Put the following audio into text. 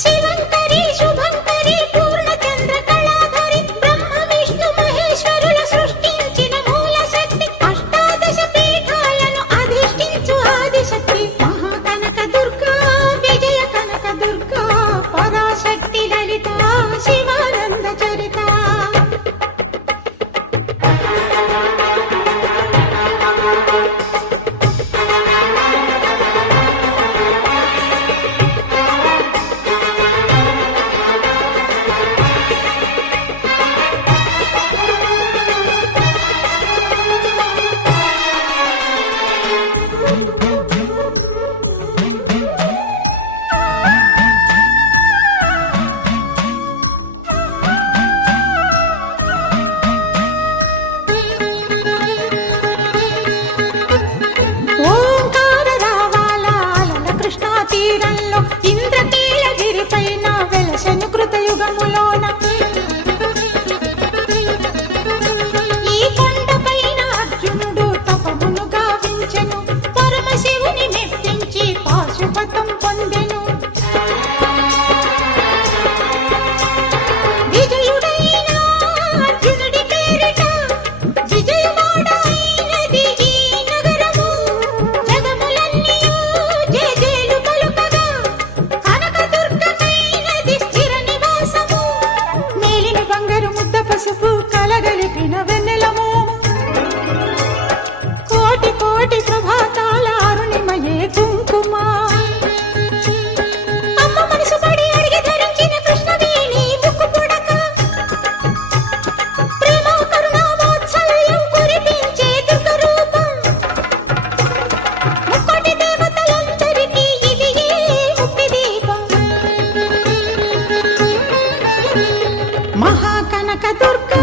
శివంకరి శుభంకరి పూర్ణచంద్ర కళాధరి బ్రహ్మ విష్ణు మహేశ్వరుల సృష్టించిన మూల శక్తి అష్టాదశ పీఠాలను అధిష్ఠించు ఆదిశక్తి మహాకనక దుర్గా విజయ కనక దుర్గా పరాశక్తి లలిత శివానంద చరిత తీరంలో ఇంద్రకీలగిరిపైన వెలసెను కృతయుగములోన ఈ కొండపైన అర్జునుడు తపమును గావించెను పరమశివుని మెప్పించి పాశుపతం పొందెను విజయుడైన అర్జునుడి పేరిట విజయవాడ అయినది ఈ నగరము జగములన్నీయు జయజయలు పలుకగా కనకదుర్గమైనది స్థిర నివాసము మేలిమి బంగారు ముద్ద పసుపు కలగలిపిన వెన్నెలము కోటి కోటి ప్రభాతాల అరుణిమయే కుంకుమ అమ్మ మనసు పడి అడిగి ధరించిన కృష్ణవేణి ముక్కు పుడక ప్రేమ కరుణ వాత్సల్యం కురిపించే దుర్గ రూపం ముక్కోటి దేవతలందరికీ ఇది ఏ ముక్తి దీపం మహాకనక దుర్గా